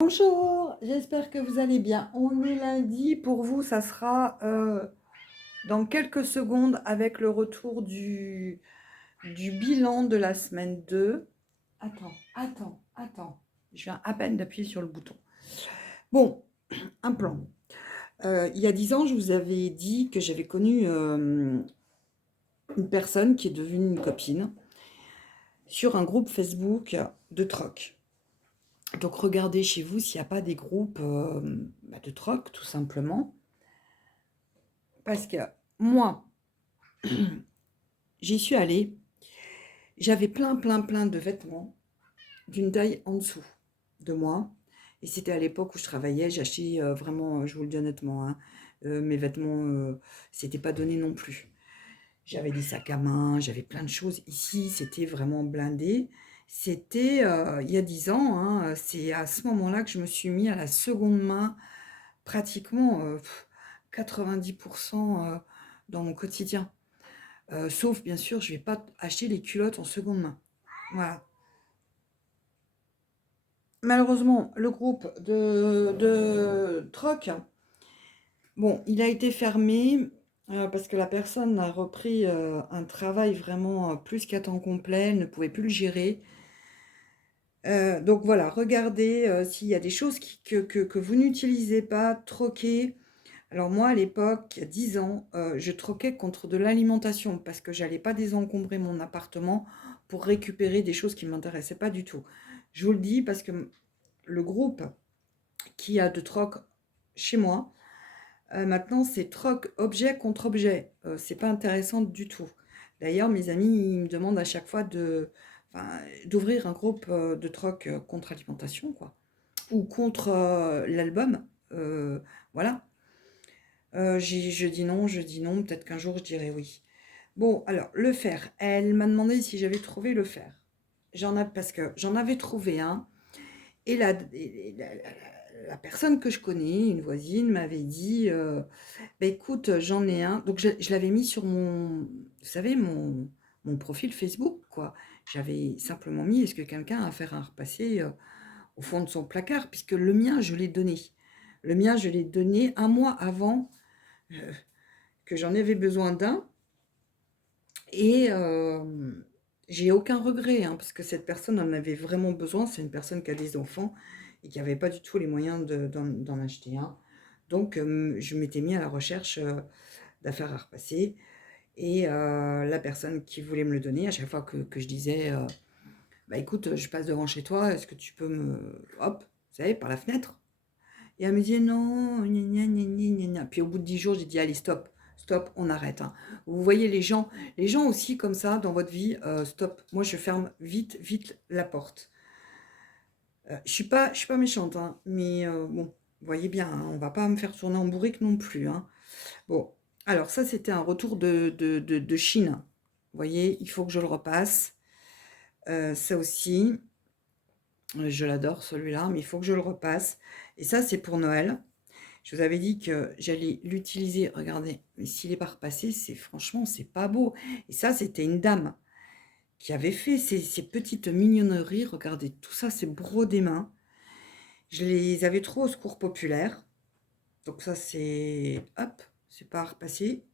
Bonjour, j'espère que vous allez bien. On est lundi, pour vous, ça sera dans quelques secondes avec le retour du bilan de la semaine 2. Attends. Je viens à peine d'appuyer sur le bouton. Bon, un plan. Il y a 10 ans, je vous avais dit que j'avais connu une personne qui est devenue une copine sur un groupe Facebook de troc. Donc regardez chez vous s'il n'y a pas des groupes de troc, tout simplement. Parce que moi, j'y suis allée, j'avais plein de vêtements d'une taille en dessous de moi. Et c'était à l'époque où je travaillais, j'achetais vraiment, je vous le dis honnêtement, hein, mes vêtements, c'était pas donné non plus. J'avais des sacs à main, j'avais plein de choses. Ici, c'était vraiment blindé. C'était il y a 10 ans, hein, c'est à ce moment-là que je me suis mis à la seconde main, pratiquement 90% dans mon quotidien. Sauf, bien sûr, je vais pas acheter les culottes en seconde main. Voilà. Malheureusement, le groupe de troc, bon, il a été fermé parce que la personne a repris un travail vraiment plus qu'à temps complet, elle ne pouvait plus le gérer. Donc voilà, regardez s'il y a des choses que vous n'utilisez pas, troquez. Alors moi, à l'époque, il y a 10 ans, je troquais contre de l'alimentation parce que j'allais pas désencombrer mon appartement pour récupérer des choses qui ne m'intéressaient pas du tout. Je vous le dis parce que le groupe qui a de troc chez moi, maintenant c'est troc objet contre objet. C'est pas intéressant du tout. D'ailleurs, mes amis ils me demandent à chaque fois d'ouvrir un groupe de troc contre alimentation, quoi, ou contre l'album. Voilà. Je dis non, peut-être qu'un jour je dirai oui. Bon, alors, le fer. Elle m'a demandé si j'avais trouvé le fer. Parce que j'en avais trouvé un. Et la personne que je connais, une voisine, m'avait dit bah, écoute, j'en ai un. Donc, je l'avais mis sur vous savez, mon profil Facebook, quoi. J'avais simplement mis est-ce que quelqu'un a un fer à repasser au fond de son placard, puisque le mien, je l'ai donné. Le mien, je l'ai donné un mois avant que j'en avais besoin d'un. Et j'ai aucun regret, hein, parce que cette personne en avait vraiment besoin. C'est une personne qui a des enfants et qui n'avait pas du tout les moyens d'en acheter un. Donc, je m'étais mis à la recherche d'affaires à repasser. Et la personne qui voulait me le donner, à chaque fois que je disais, bah écoute, je passe devant chez toi, est-ce que tu peux hop, vous savez, par la fenêtre. Et elle me disait non, gna gna gna gna gna gna. Puis au bout de 10 jours, j'ai dit allez, stop, stop, on arrête, hein. Vous voyez les gens aussi comme ça dans votre vie, stop. Moi, je ferme vite la porte. Je suis pas méchante, hein, mais bon, vous voyez bien, hein, on va pas me faire tourner en bourrique non plus, hein. Bon, alors ça, c'était un retour de Chine. Vous voyez, il faut que je le repasse. Ça aussi, je l'adore celui-là, mais il faut que je le repasse. Et ça, c'est pour Noël. Je vous avais dit que j'allais l'utiliser. Regardez, mais s'il est pas repassé, franchement, c'est pas beau. Et ça, c'était une dame qui avait fait ces petites mignonneries. Regardez, tout ça, c'est brodé main. Je les avais trop au secours populaire. Donc ça, c'est... Hop, c'est pas repassé.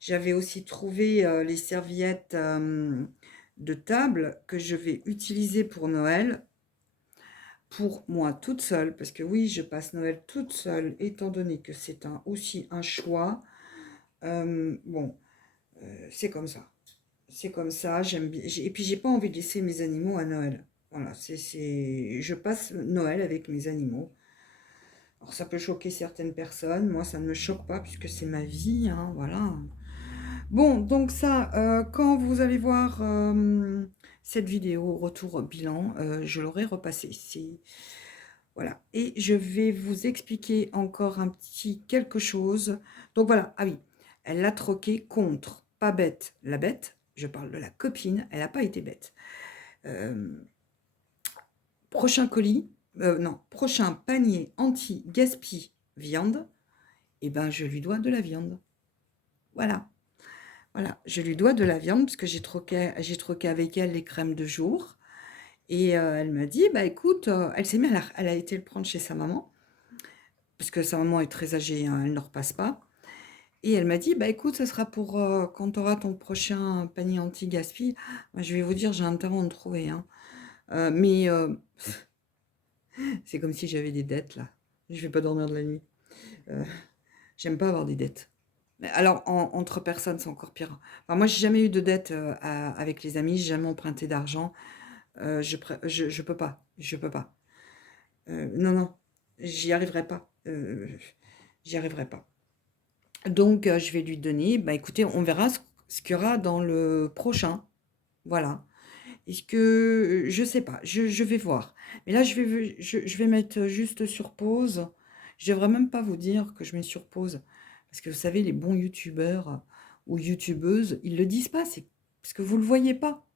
J'avais aussi trouvé les serviettes de table que je vais utiliser pour Noël. Pour moi toute seule, parce que oui, je passe Noël toute seule, étant donné que c'est aussi un choix. Bon, c'est comme ça. C'est comme ça, j'aime bien. Et puis, j'ai pas envie de laisser mes animaux à Noël. Voilà, je passe Noël avec mes animaux. Alors, ça peut choquer certaines personnes. Moi, ça ne me choque pas, puisque c'est ma vie, hein, voilà. Bon, donc ça, quand vous allez voir cette vidéo, retour bilan, je l'aurai repassé. Voilà. Et je vais vous expliquer encore un petit quelque chose. Donc voilà, ah oui, elle l'a troqué contre, pas bête, la bête, je parle de la copine, elle n'a pas été bête. Prochain colis, non, prochain panier anti-gaspi viande, et ben je lui dois de la viande. Voilà. Voilà, je lui dois de la viande parce que j'ai troqué avec elle les crèmes de jour. Et elle m'a dit: «Bah, écoute», elle s'est mise elle a été le prendre chez sa maman, parce que sa maman est très âgée, hein, elle ne repasse pas. Et elle m'a dit: «Bah, écoute, ça sera pour, quand tu auras ton prochain panier anti-gaspi». Bah, je vais vous dire, j'ai intérêt à en trouver, hein. Mais c'est comme si j'avais des dettes là. Je vais pas dormir de la nuit. Heu, J'aime pas avoir des dettes. Mais alors entre personnes, c'est encore pire. Enfin, moi, j'ai jamais eu de dette, avec les amis, j'ai jamais emprunté d'argent. Je peux pas, je peux pas. Non, non, j'y arriverai pas, j'y arriverai pas. Donc je vais lui donner, bah, écoutez, on verra ce qu'il y aura dans le prochain. Voilà. Est-ce que je sais pas, je vais voir. Mais là, je vais mettre juste sur pause. Je devrais même pas vous dire que je mets sur pause. Parce que vous savez, les bons youtubeurs ou youtubeuses, ils le disent pas, c'est parce que vous le voyez pas.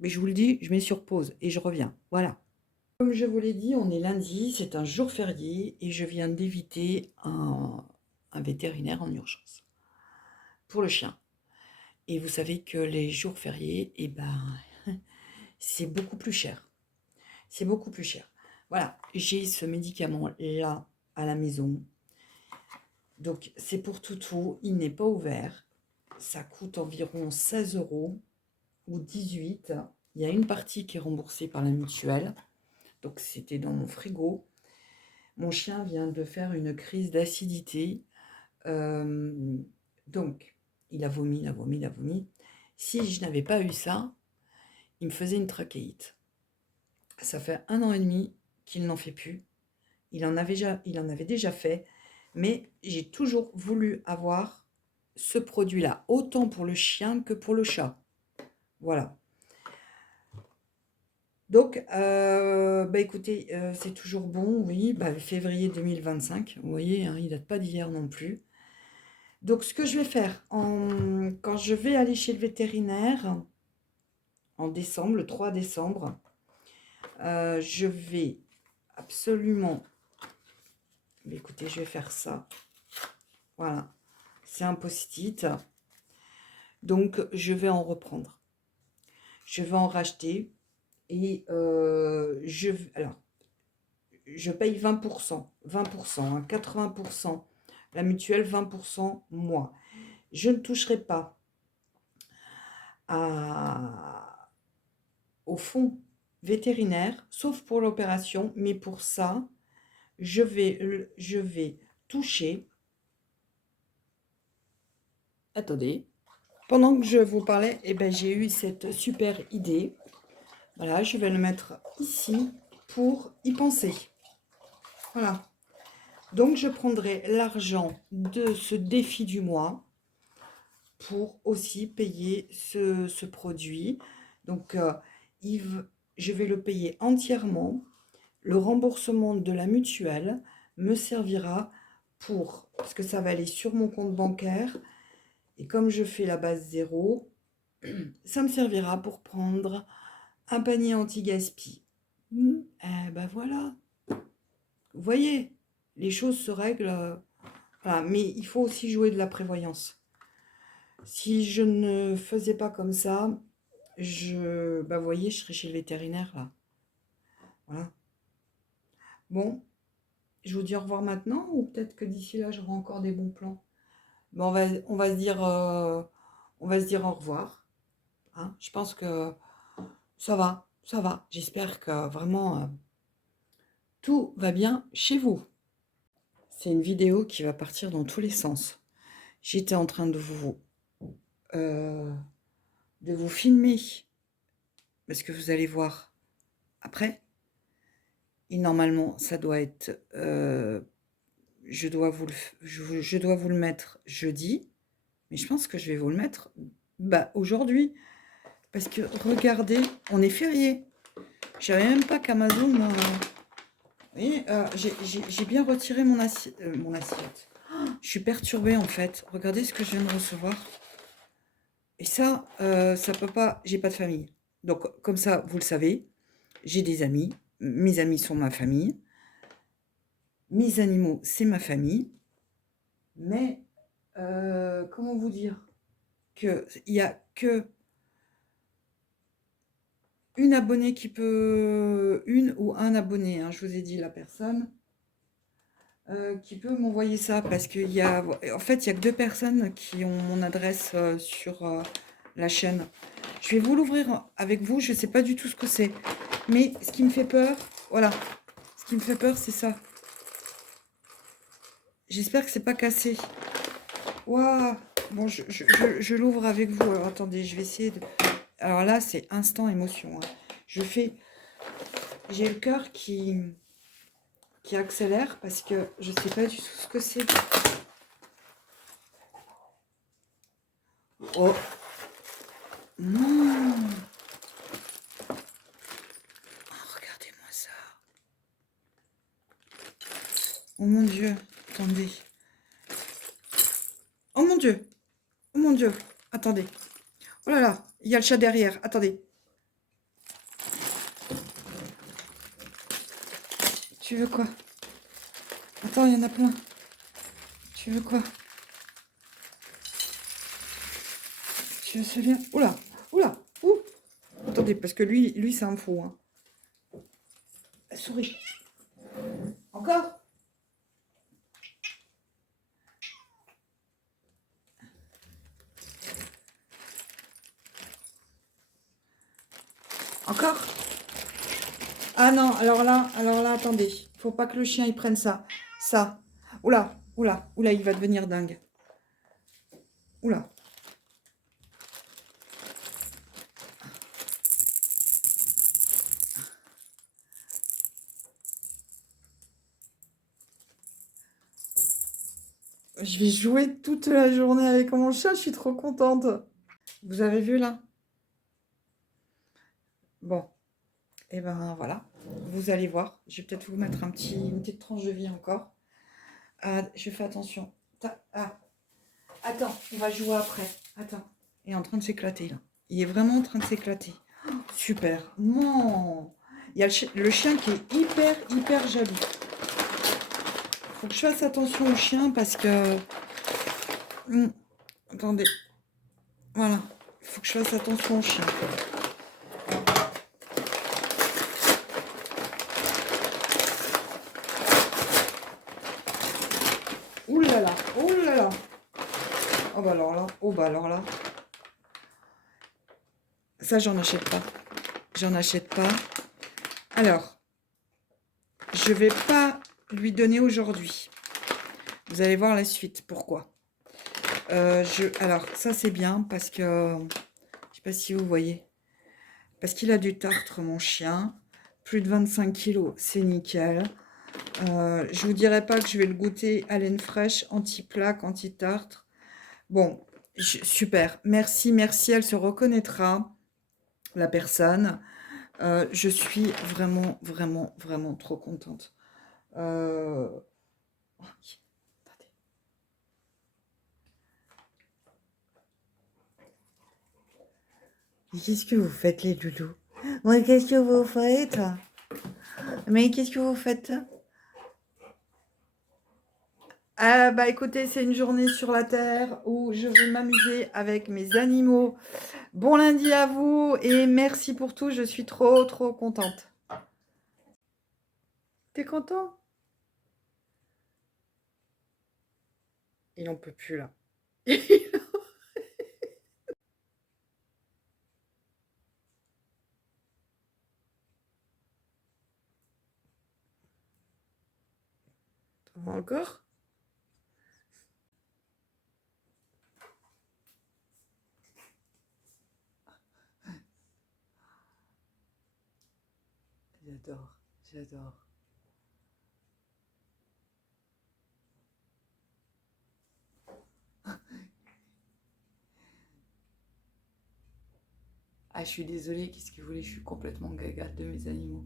Mais je vous le dis, je mets sur pause et je reviens. Voilà. Comme je vous l'ai dit, on est lundi, c'est un jour férié et je viens d'éviter un vétérinaire en urgence pour le chien. Et vous savez que les jours fériés, eh ben, c'est beaucoup plus cher. C'est beaucoup plus cher. Voilà, j'ai ce médicament-là à la maison. Donc, c'est pour toutou. Il n'est pas ouvert. Ça coûte environ 16 € ou 18. Il y a une partie qui est remboursée par la mutuelle. Donc, c'était dans mon frigo. Mon chien vient de faire une crise d'acidité. Donc, il a vomi, il a vomi, il a vomi. Si je n'avais pas eu ça, il me faisait une trachéite. Ça fait 1 an et demi qu'il n'en fait plus. Il en avait déjà fait, mais j'ai toujours voulu avoir ce produit-là, autant pour le chien que pour le chat. Voilà. Donc, bah écoutez, c'est toujours bon, oui, bah, février 2025, vous voyez, hein, il date pas d'hier non plus. Donc, ce que je vais faire, quand je vais aller chez le vétérinaire, en décembre, le 3 décembre, je vais absolument... Bah, écoutez, je vais faire ça. Voilà. C'est un post-it. Donc, je vais en reprendre. Je vais en racheter. Et alors, je paye 20%. 20%, hein, 80%. La mutuelle, 20% moi. Je ne toucherai pas au fonds vétérinaire, sauf pour l'opération. Mais pour ça, je vais toucher... Attendez. Pendant que je vous parlais, eh ben, j'ai eu cette super idée. Voilà, je vais le mettre ici pour y penser. Voilà. Donc, je prendrai l'argent de ce défi du mois pour aussi payer ce produit. Donc, je vais le payer entièrement. Le remboursement de la mutuelle me servira parce que ça va aller sur mon compte bancaire. Et comme je fais la base 0, ça me servira pour prendre un panier anti-gaspi. Eh ben voilà. Vous voyez, les choses se règlent. Voilà. Mais il faut aussi jouer de la prévoyance. Si je ne faisais pas comme ça, bah vous voyez, je serais chez le vétérinaire là. Voilà. Bon, je vous dis au revoir maintenant, ou peut-être que d'ici là, j'aurai encore des bons plans. Bon, on va se dire, au revoir. Hein. Je pense que ça va, ça va. J'espère que vraiment tout va bien chez vous. C'est une vidéo qui va partir dans tous les sens. J'étais en train euh, de vous filmer, parce que vous allez voir après. Et normalement, ça doit être... je dois je dois vous le mettre jeudi, mais je pense que je vais vous le mettre aujourd'hui. Parce que regardez, on est férié. Je savais même pas qu'Amazon... vous voyez, j'ai bien retiré mon assiette. Je suis perturbée en fait. Regardez ce que je viens de recevoir. Et ça, ça peut pas... J'ai pas de famille. Donc, comme ça, vous le savez, j'ai des amis. Mes amis sont ma famille. Mes animaux, c'est ma famille. Mais, comment vous dire? Il y a que une abonnée qui peut... Une ou un abonné, hein, je vous ai dit la personne, qui peut m'envoyer ça. Parce qu'il y a... En fait, il y a que 2 personnes qui ont mon adresse sur la chaîne. Je vais vous l'ouvrir avec vous. Je ne sais pas du tout ce que c'est. Mais ce qui me fait peur, voilà. Ce qui me fait peur, c'est ça. J'espère que c'est pas cassé. Waouh! Bon, je l'ouvre avec vous. Alors, attendez, je vais essayer de... Alors là, c'est instant émotion, hein. Je fais... J'ai le cœur qui accélère parce que je sais pas du tout ce que c'est. Oh! Non! Oh, regardez-moi ça. Oh mon Dieu. Attendez. Oh mon Dieu. Oh mon Dieu. Attendez. Oh là là. Il y a le chat derrière. Attendez. Tu veux quoi? Attends, il y en a plein. Tu veux quoi? Tu veux celui-là? Oula! Oula! Ouh! Attendez, parce que lui c'est un faux, hein. Souris. Encore? Encore? Ah non, alors là, attendez. Faut pas que le chien il prenne ça. Ça. Oula, oula, oula, il va devenir dingue. Oula. Je vais jouer toute la journée avec mon chat, je suis trop contente. Vous avez vu là? Bon, et ben voilà. Vous allez voir. Je vais peut-être vous mettre une petite tranche de vie encore. Ah, je fais attention. Ah, attends, on va jouer après. Attends. Il est en train de s'éclater là. Il est vraiment en train de s'éclater. Oh, super. Non. Il y a le chien qui est hyper jaloux. Faut que je fasse attention au chien parce que... Attendez. Voilà. Il faut que je fasse attention au chien. Ouh là là. Oh là là. Oh bah alors là. Oh bah alors là. Ça, j'en achète pas. J'en achète pas. Alors, je vais pas lui donner aujourd'hui. Vous allez voir la suite. Pourquoi? Alors, ça, c'est bien parce que... Je sais pas si vous voyez. Parce qu'il a du tartre, mon chien. Plus de 25 kilos, c'est nickel. Je vous dirai pas que je vais le goûter haleine fraîche, anti-plaque, anti-tartre. Bon, super. Merci, merci. Elle se reconnaîtra, la personne. Je suis vraiment trop contente. Oh, attendez. Qu'est-ce que vous faites, les loulous? Ouais, qu'est-ce que vous faites? Mais qu'est-ce que vous faites? Ah, bah écoutez, c'est une journée sur la terre où je vais m'amuser avec mes animaux. Bon lundi à vous et merci pour tout. Je suis trop contente. T'es content? Il en peut plus là. Encore? J'adore, j'adore. Ah, je suis désolée, qu'est-ce que vous voulez? Je suis complètement gaga de mes animaux.